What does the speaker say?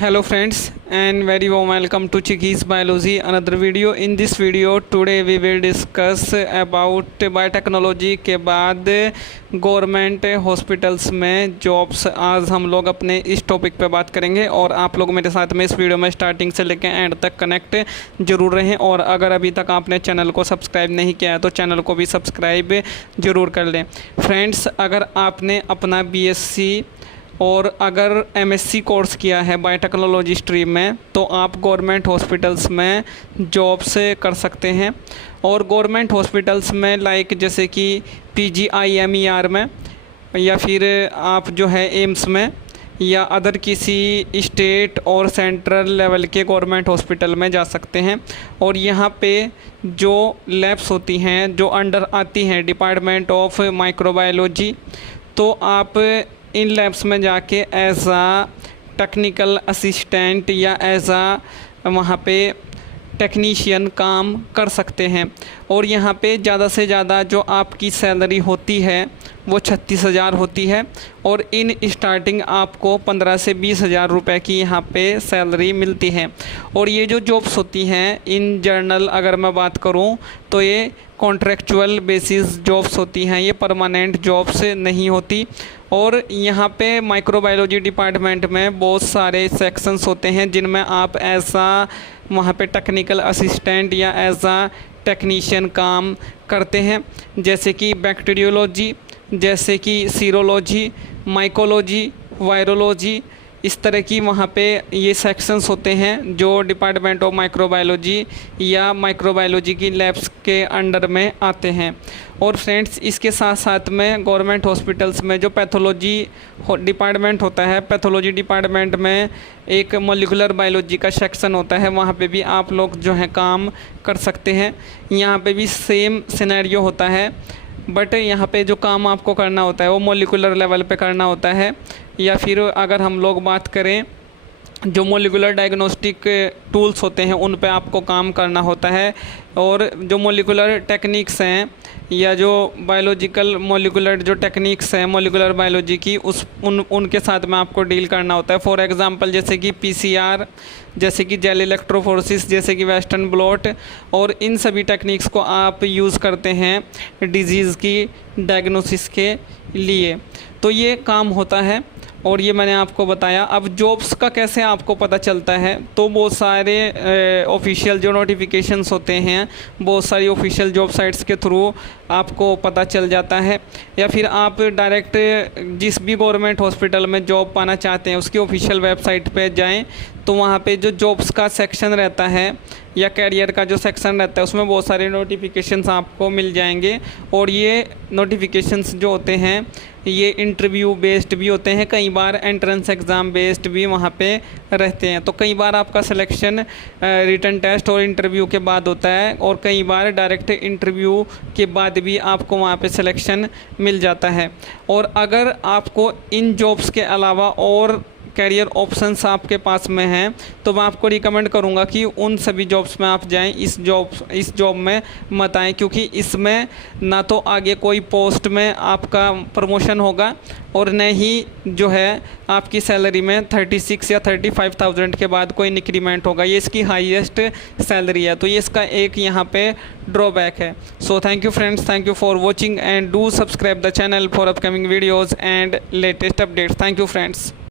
Hello friends and very warm welcome to Chickies Biology, another video. In this video today we will discuss about biotechnology के बाद government hospitals में jobs. आज हम लोग अपने इस टॉपिक पे बात करेंगे और आप लोग मेरे साथ में इस वीडियो में स्टार्टिंग से लेकर एंड तक कनेक्ट जरूर रहें। और अगर अभी तक आपने चैनल को सब्सक्राइब नहीं किया है तो चैनल को भी सब्सक्राइब ज़रूर कर लें। फ्रेंड्स, अगर आपने अपना बीएससी और अगर एमएससी कोर्स किया है बायोटेक्नोलॉजी स्ट्रीम में तो आप गवर्नमेंट हॉस्पिटल्स में जॉब्स कर सकते हैं। और गवर्नमेंट हॉस्पिटल्स में लाइक जैसे कि PGIMER में या फिर आप जो है एम्स में या अदर किसी स्टेट और सेंट्रल लेवल के गवर्नमेंट हॉस्पिटल में जा सकते हैं। और यहाँ पे जो लैब्स होती हैं जो अंडर आती हैं डिपार्टमेंट ऑफ माइक्रोबायोलॉजी, तो आप इन लैब्स में जाके एज आ टेक्निकल असिस्टेंट या एज आ वहाँ पे टेक्नीशियन काम कर सकते हैं। और यहाँ पे ज़्यादा से ज़्यादा जो आपकी सैलरी होती है वो 36,000 होती है। और इन स्टार्टिंग आपको 15 से 20,000 रुपये की यहाँ पे सैलरी मिलती है। और ये जो जॉब्स होती हैं इन जनरल अगर मैं बात करूँ तो ये कॉन्ट्रेक्चुअल बेसिस जॉब्स होती हैं, ये परमानेंट जॉब्स नहीं होती। और यहाँ पे माइक्रोबायोलॉजी डिपार्टमेंट में बहुत सारे सेक्शंस होते हैं जिनमें आप ऐसा वहाँ पे टेक्निकल असिस्टेंट या एज आ टेक्नीशियन काम करते हैं, जैसे कि बैक्टीरियोलॉजी, जैसे कि सीरोलॉजी, माइकोलॉजी, वायरोलॉजी, इस तरह की वहाँ पे ये सेक्शंस होते हैं जो डिपार्टमेंट ऑफ माइक्रोबायोलॉजी या माइक्रोबायोलॉजी की लैब्स के अंडर में आते हैं। और फ्रेंड्स, इसके साथ साथ में गवर्नमेंट हॉस्पिटल्स में जो पैथोलॉजी डिपार्टमेंट होता है, पैथोलॉजी डिपार्टमेंट में एक मॉलिक्यूलर बायोलॉजी का सेक्शन होता है, वहाँ पे भी आप लोग जो है काम कर सकते हैं। यहाँ पे भी सेम सिनेरियो होता है, बट यहाँ पे जो काम आपको करना होता है वो मॉलिक्यूलर लेवल पे करना होता है। या फिर अगर हम लोग बात करें जो मॉलिक्यूलर डायग्नोस्टिक टूल्स होते हैं उन पे आपको काम करना होता है। और जो मॉलिक्यूलर टेक्निक्स हैं या जो बायोलॉजिकल मॉलिक्यूलर जो टेक्निक्स हैं मॉलिक्यूलर बायोलॉजी की उनके साथ में आपको डील करना होता है। फॉर एग्जांपल जैसे कि PCR, जैसे कि जेल इलेक्ट्रोफोरेसिस, जैसे कि वेस्टर्न ब्लॉट, और इन सभी टेक्निक्स को आप यूज़ करते हैं डिजीज़ की डायग्नोसिस के लिए। तो ये काम होता है और ये मैंने आपको बताया। अब जॉब्स का कैसे आपको पता चलता है, तो बहुत सारे ऑफिशियल जो नोटिफिकेशंस होते हैं, बहुत सारी ऑफिशियल जॉब साइट्स के थ्रू आपको पता चल जाता है। या फिर आप डायरेक्ट जिस भी गवर्नमेंट हॉस्पिटल में जॉब पाना चाहते हैं उसकी ऑफिशियल वेबसाइट पे जाएं, तो वहाँ पे जो जॉब्स का सेक्शन रहता है या कैरियर का जो सेक्शन रहता है उसमें बहुत सारे नोटिफिकेशंस आपको मिल जाएंगे। और ये नोटिफिकेशंस जो होते हैं ये इंटरव्यू बेस्ड भी होते हैं, कई बार एंट्रेंस एग्ज़ाम बेस्ड भी वहाँ पे रहते हैं। तो कई बार आपका सिलेक्शन रिटन टेस्ट और इंटरव्यू के बाद होता है, और कई बार डायरेक्ट इंटरव्यू के बाद भी आपको वहाँ पे सिलेक्शन मिल जाता है। और अगर आपको इन जॉब्स के अलावा और कैरियर ऑप्शंस आपके पास में हैं तो मैं आपको रिकमेंड करूंगा कि उन सभी जॉब्स में आप जाएं, इस जॉब में मत आएँ, क्योंकि इसमें ना तो आगे कोई पोस्ट में आपका प्रमोशन होगा और न ही जो है आपकी सैलरी में 36 या 35,000 के बाद कोई इंक्रीमेंट होगा। ये इसकी हाईएस्ट सैलरी है, तो ये इसका एक यहाँ पे ड्रॉबैक है। So thank you friends, thank you for watching and do subscribe the channel for upcoming videos and latest updates. Thank you friends.